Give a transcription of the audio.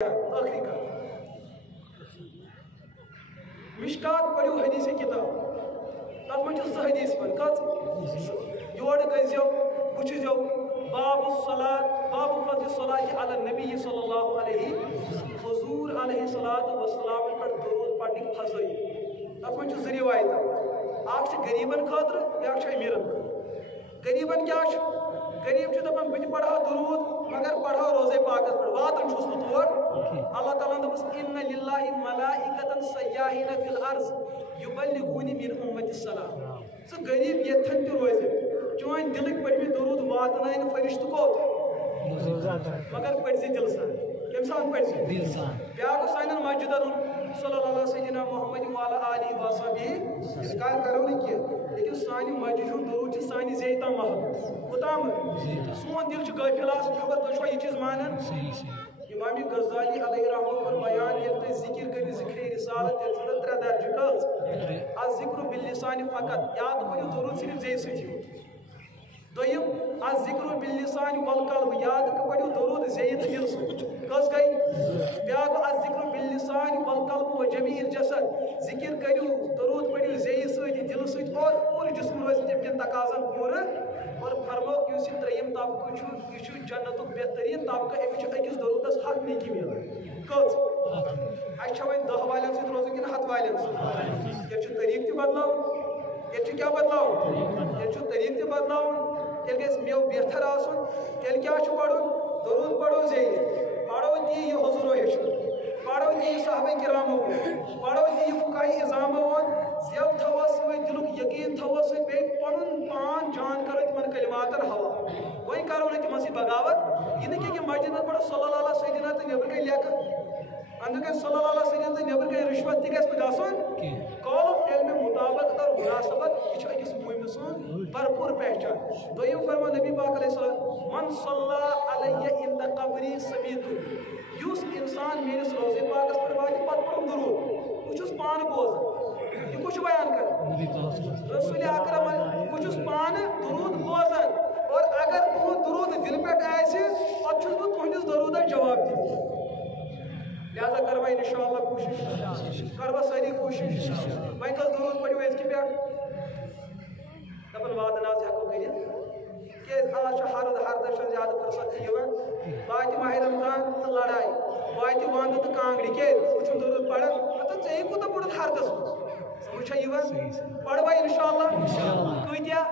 آخری کت مشکات پڑھو حدیث کتاب تک من حدیث پہ کت یور گزو وچو باب الصلاۃ باب فضل الصلاۃ علی النبی صلی اللہ علیہ حضور علیہ الصلاۃ والسلام پر درود پڑھنے فضائی تک من زٕ روایت اکھ غریبن خاطر بیاکھ امیرن غریبن کیا غریب دپان بہ پڑھا درود مگر پڑھا روزے پاکس پہ واتن چھس نہ تور اللہ تعالیٰ دپس ان للہ ملائکۃ سیاحین فی الارض یبلغونی من امتی السلام سہ غریب یتھن تہ روزِ چون دلک پڑھ درود واتنائن فرشتہ کوت مگر پڑھ دل سان کم سان پڑھ دل سان بیاکھ سانن مسجدن صلی اللہ علیہ سیدنا محمد وعلی آلہ وصحبہ اسکار کرو نہ کی لیکن سانی مسجد ہند درود چھ سانی زیتا محل کوتام سون دل چھ غافل آسان خبر تہ چھو یہ چیز مانن امام غزالی علیہ رحمہ پر بیان یل تہ ذکر کری ذکر رسالت تیل چھ ترے درج کز الذکر باللسان فقط یاد کرو درود صرف زی سۭتۍ دویم الذکر باللسان والقلب یاد پڑھو درود زی تہ دل سۭتۍ کس گئی بیاکھ الذکر باللسان والقلب وجميع الجسد ذکر کرو درود پڑھو زی سۭتۍ دل سۭتۍ اور پورٕ جسم روزِ تم کن تقاضن پورٕ اور فرمو یس یہ تریم طبقہ یہ جنت بہترین طبقہ امچ اکس درودس حق نیکی ملان کز اچھا وۄنۍ 10 والین سۭتۍ روزُن کِنہٕ 100 والین سۭتۍ ییٚتہِ چھُ طریٖق تہِ بدلاوُن ییٚتہِ چھُ کیٛاہ بدلاوُن ییٚتہِ چھُ طریٖق تہِ بدلاوُن تیٚلہِ گژھِ میوٕ بہتر آسُن تیٚلہِ کیٛاہ چھُ پرُن درود پرو زیٖٹھ پرو تی یہِ حضوٗرو ہیٚچھُن پرو تی یہِ صحابہ کرامو پرو تی یہِ فقہاء اعظامو ووٚن زٮ۪و تھاوو سۭتۍ دِلُک یقیٖن تھاوو سۭتۍ بیٚیہِ پنُن پان جان کرو تِمن کلماتن حوالہٕ وۄنۍ کرو نہٕ تِمن سۭتۍ بغاوت یہِ نہٕ کینٛہہ کہ مسجدن پڑھو صلی اللہ علیہ سیدنا تہٕ نیبر کٔنۍ لیکھٕ اندر کن صلی اللہ علیہ وسلم تہٕ نیبر کٔنۍ رشوت تہِ گژھِ نہٕ گژھُن قول علمِ مطابق اور مناسبت یہ أکس مہم سن بھرپور پہچان دویم فرمو نبی پاک علیہ السلام من صلی علیہ عند قبری سمیت یس انسان میرس روزے پاکس پر واتہِ پتہٕ پڑھم درود بہٕ چھُس پانہٕ بوزان یہ کچھ بیان کر رسول اکرم بہٕ چھُس پانہٕ درود بوزان اور اگر تہنٛد درود دل پٮ۪ٹھ آسہِ پتہٕ چھُس بہٕ تُہنٛدِس درودس جواب دِوان لہذا کروا انشاءاللہ کوشش کروا ساری کوشش وۄنۍ کس درود پڑھو أزکہِ پٮ۪ٹھ دپان وادن آز ہٮ۪کو کٔرِتھ کیٛازِ آز چھُ ہردس چھنہٕ زیادٕ فرصت تہِ یِوان واتہِ ماہِ رمضان تہٕ لڑایہِ واتہِ ونٛدٕ تہٕ کانٛگرِ کیٛازِ بہٕ چھُس درود پران مطلب ژےٚ کوٗتاہ پوٚرُتھ ہردس منٛز سمجھ چھا یِوان پروا انشاءاللہ کۭتیاہ